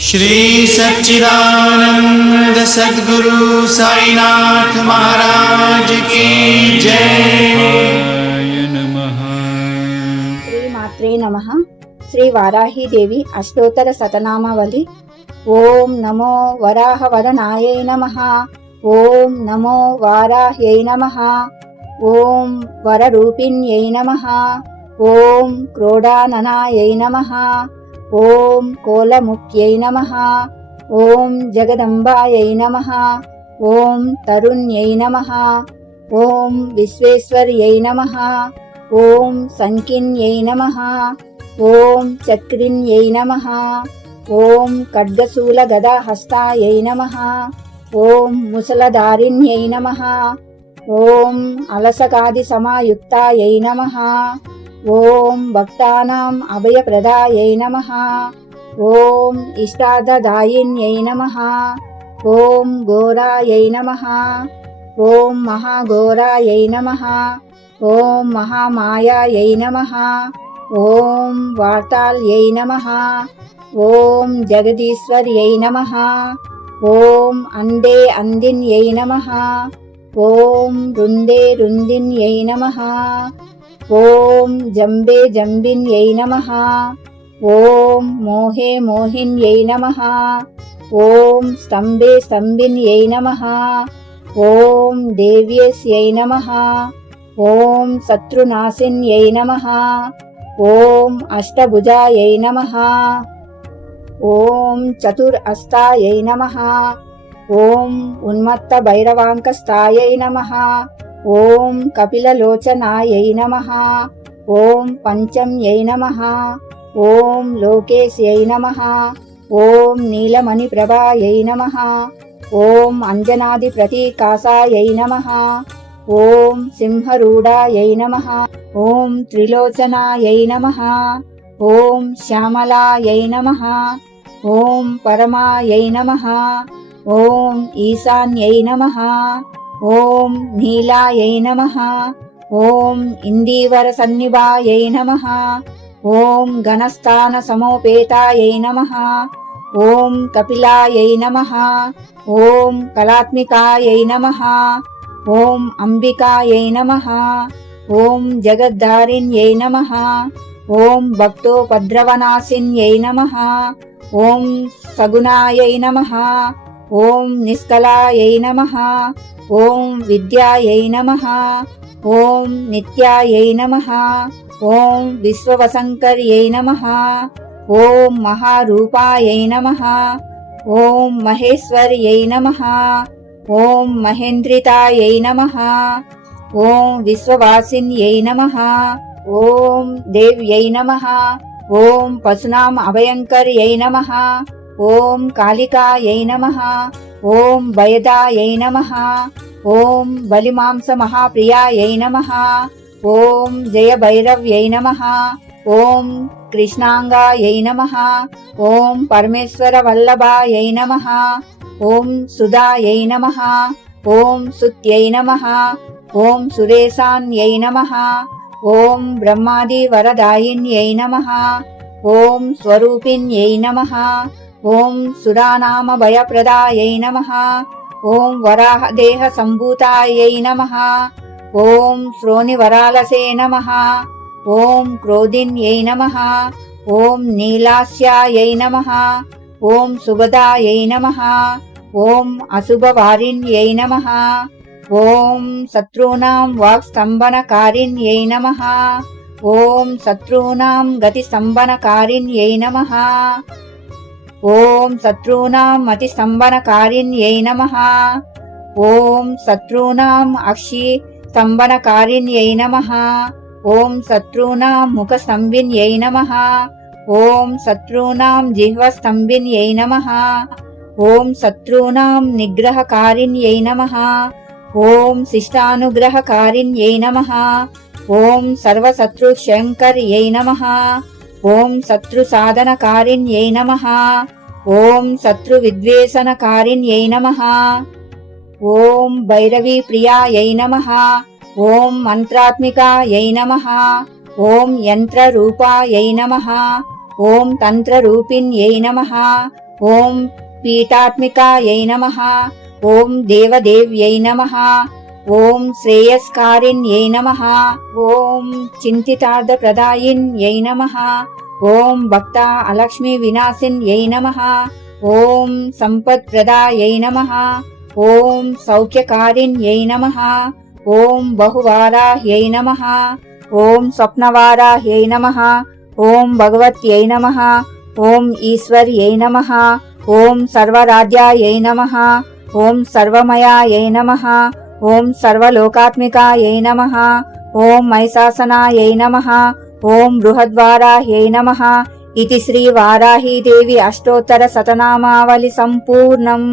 श्री सच्चिदानंद सद्गुरु साईनाथ महाराज की जय। श्री मात्रे नमः। श्री वाराही देवी अष्टोत्तर शतनामावली। ओम नमो वराहवदनायै नमः। ओम नमो वाराह्यै नमः। ओम वररूपिण्यै नमः। ओम क्रोडाननायै नमः। ओम कोलमुख्यै नमः। ओम जगदम्बायै नमः। ओम तरुण्यै नमः। ओम विश्वेश्वर्यै नमः। ओम संकिन्यै नमः। ओम चक्रिण्यै नमः। ओम खड्गशूलगदाहस्तायै नमः। ओम मुसलधारिण्यै नमः। ओम अलसगादिसमायुक्तायै नमः। ओम भक्तानां अभयप्रदायै नमः। ओम इष्टार्थदायिन्यै नमः। ओम घोरायै नमः। ओम महाघोरायै नमः। ओम महामायायै नमः। ओम वार्ताल्यै नमः। ओम जगदीश्वर्यै नमः। ओम अंडे अंदिन्यै नमः। ओम रुंडे रुंदिन्यै नमः। ओम जंबे जंबिन्यै नमः। ओम मोहे मोहिन्यै नमः। ओम स्तंभे स्तंभिन्यै नमः। ओम देव्यस्यै नमः। ओम शत्रुनाशिन्यै नमः। ओम अष्टभुजायै नमः। ओम चतुरहस्तायै नमः। ओम उन्मत्त भैरवांकस्तायै नमः। ओम कपिललोचनायै नमः। ओम पंचम्यै नमः। ओम लोकेश्यै नमः। ओम नीलमणिप्रभायै नमः। ओम अंजनादिप्रतीकासायै नमः। ओम सिंहरूढायै नमः। ओम त्रिलोचनायै नमः। ओम श्यामलायै नमः। ओम परमायै नमः। ओम ईशान्यै नमः। ओम नीलायै नमः। ओम इंदीवरसन्निभायै नमः। ओम घनस्थानसमोपेतायै नमः। ओम कपिलायै नमः। ओम कलात्मिकायै नमः। ओम अंबिकायै नमः। ओम जगद्धारिण्यै नमः। ओम भक्तोपद्रवनाशिन्यै नमः। ओम सगुणायै नमः। ओम निष्कलायै नमः। ओम विद्यायै नमः। ओम नित्यायै नमः। ओम विश्ववसंकर्यै नमः। ओम महारूपायै नमः। ओम महेश्वर्यै नमः। ओम महेन्द्रितायै नमः। ओम विश्ववासिन्यै नमः। ओम देव्यै नमः। ओम पशूनां अभयंकर्यै नमः। ओम कालिकायै नमः। ओम भयदायै नमः। ओम बलिमांसमहाप्रियायै नमः। ओम जयभैरव्यै नमः। ओम कृष्णांगायै नमः। ओम परमेश्वरवल्लभायै नमः। ओम सुधायै नमः। ओम सुत्यै नमः। ओम सुरेशान्यै नमः। ओम ब्रह्मादिवरदायिन्यै नमः। ओम स्वरूपिण्यै नमः। ओम सुरानामभयप्रदायै नमः। ओम वराहदेहसम्भूतायै नमः। ओम श्रोणिवरालसे नमः। ओम क्रोधिन्यै नमः। ओम नीलास्यायै नमः। ओम सुभदायै नमः। ओम अशुभवारिण्यै नमः। ओम शत्रूणां वाक्स्तम्भनकारिण्यै नमः। ओम शत्रूणां गतिस्तम्भनकारिण्यै नमः। ओम शत्रूणां मतिस्तम्भनकारिण्यै नमः। ओम शत्रूणां अक्षिस्तम्भनकारिण्यै नमः। ओम शत्रूणां मुखस्तम्भिन्यै नमः। ओम शत्रूणां जिह्वस्तम्भिन्यै नमः। ओम शत्रूणां निग्रहकारिण्यै नमः। ओम शिष्टानुग्रहकारिण्यै नमः। ओम सर्वशत्रुक्षयंकर्यै नमः। ओम शत्रुसाधनकारिण्यै नमः। ओम शत्रुविद्वेषणकारिण्यै नमः। ओम भैरवीप्रियायै नमः। ओम मंत्रात्मिकायै नमः। ओम यंत्ररूपायै नमः। ओम तंत्ररूपिण्यै नमः। ఓం పీఠాత్మికాయై నమః. ఓం దేవదేవ్యై నమః. ఓం శ్రేయస్కారిణ్యై నమః. ఓం చింతితార్థప్రదాయిన్యై నమః. ఓం భక్త అలక్ష్మీ వినాశిన్యై నమః. ఓం సంపత్ప్రదాయై నమః. ఓం సౌఖ్యకారిణ్యై నమః. ఓం బహువారాహ్యై నమః. ఓం స్వప్నవారాహ్యై నమః. ఓం భగవత్యై నమః. ఓం ఈశ్వర్యై నమః. ఓం సర్వరాధ్యాయై నమః. ఓం సర్వమయాయై నమః. ఓం సర్వలోకాత్మికాయై నమః. ఓం మహిషాసనాయై నమః. ఓం బృహద్వారాహ్యై నమః. इति श्री वाराही देवी अष्टोत्तर शतनामावली संपूर्णम्।